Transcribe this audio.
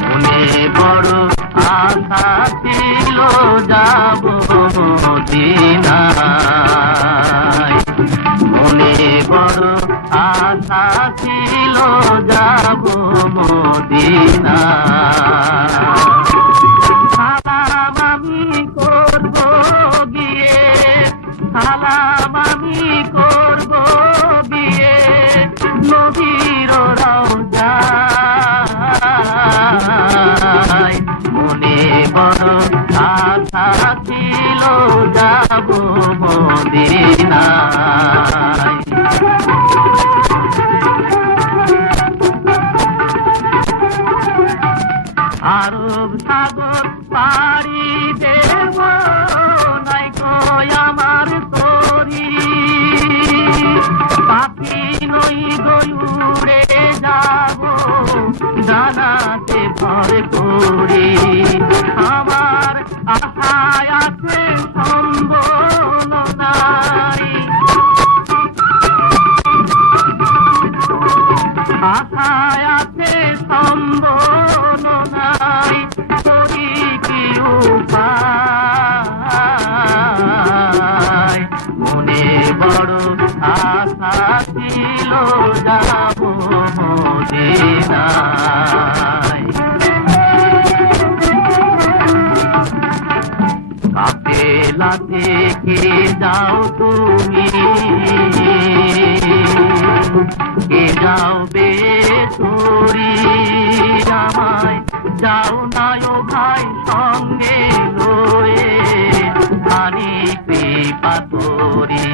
মনে বড় আশা ছিল যাব মদিনায়, মনে বড় আশা ছিল যাব মদিনায়। সালাম আমি করব গিয়ে, সালাম আমি করব গিয়ে নবীর রওজায়। মনে বড় আশা ছিল যাব মদিনায়। আরব সাগর পাড়ি দেব নাই কয় আমার তরি, পাখি নই গয়ুরে যাব জানাতে ভর করি। আমার আশায় আছে সম্বল নাই, আশায় আছে সম্বল নাই, করি কি উপায়। মনে বড় আশা ছিল যাব মদিনায়। কাফেলা থেকে যাও তুমি, কে যাও বেতরি, আমায় যাও নাই ও ভাই সঙ্গে লয়ে পানি পাতরি।